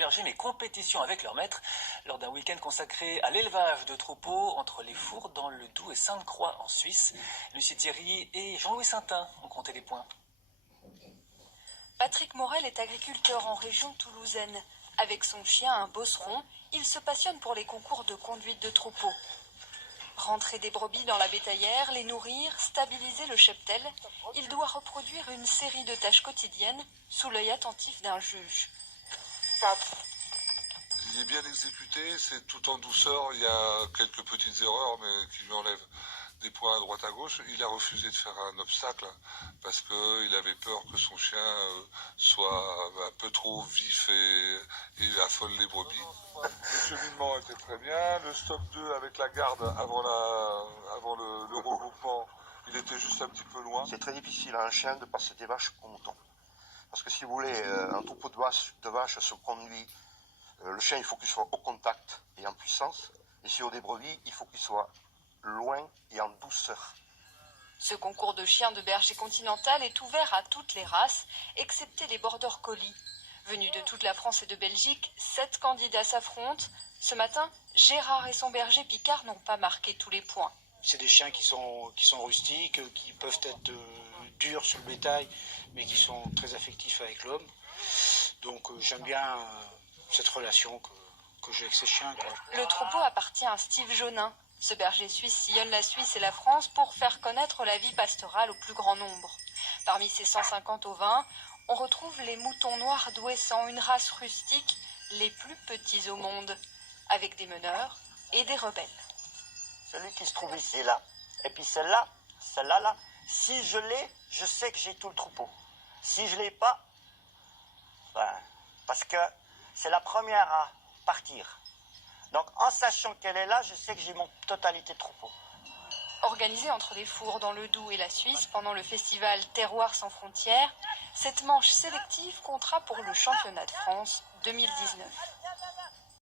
bergers, mais compétition avec leur maître, lors d'un week-end consacré à l'élevage de troupeaux entre les Fours dans le Doubs et Sainte-Croix en Suisse. Lucie Thierry et Jean-Louis Saintin ont compté les points. Patrick Morel est agriculteur en région toulousaine. Avec son chien, un bosseron, il se passionne pour les concours de conduite de troupeaux. Rentrer des brebis dans la bétaillère, les nourrir, stabiliser le cheptel, il doit reproduire une série de tâches quotidiennes sous l'œil attentif d'un juge. Il est bien exécuté, c'est tout en douceur, il y a quelques petites erreurs mais qui lui enlèvent des points à droite à gauche. Il a refusé de faire un obstacle parce qu'il avait peur que son chien soit un peu trop vif et affole les brebis. Le cheminement était très bien, le stop 2 avec la garde avant le regroupement, il était juste un petit peu loin. C'est très difficile à un chien de passer des vaches au mouton. Parce que si vous voulez, un troupeau de vaches se conduit, le chien il faut qu'il soit au contact et en puissance, et sur des brebis, il faut qu'il soit loin et en douceur. Ce concours de chiens de berger continental est ouvert à toutes les races, excepté les border collie. Venus de toute la France et de Belgique, 7 candidats s'affrontent. Ce matin, Gérard et son berger Picard n'ont pas marqué tous les points. C'est des chiens qui sont rustiques, qui peuvent être durs sur le bétail, mais qui sont très affectifs avec l'homme. Donc j'aime bien cette relation que j'ai avec ces chiens, quoi. Le troupeau appartient à Steve Jaunin. Ce berger suisse sillonne la Suisse et la France pour faire connaître la vie pastorale au plus grand nombre. Parmi ces 150 ovins, on retrouve les moutons noirs d'Ouessant, une race rustique, les plus petits au monde, avec des meneurs et des rebelles. Celui qui se trouve ici, là. Et puis celle-là, là, si je l'ai, je sais que j'ai tout le troupeau. Si je l'ai pas, parce que c'est la première à partir. Donc en sachant qu'elle est là, je sais que j'ai mon totalité de troupeau. Organisée entre les Fours dans le Doubs et la Suisse pendant le festival Terroir sans frontières, cette manche sélective comptera pour le championnat de France 2019.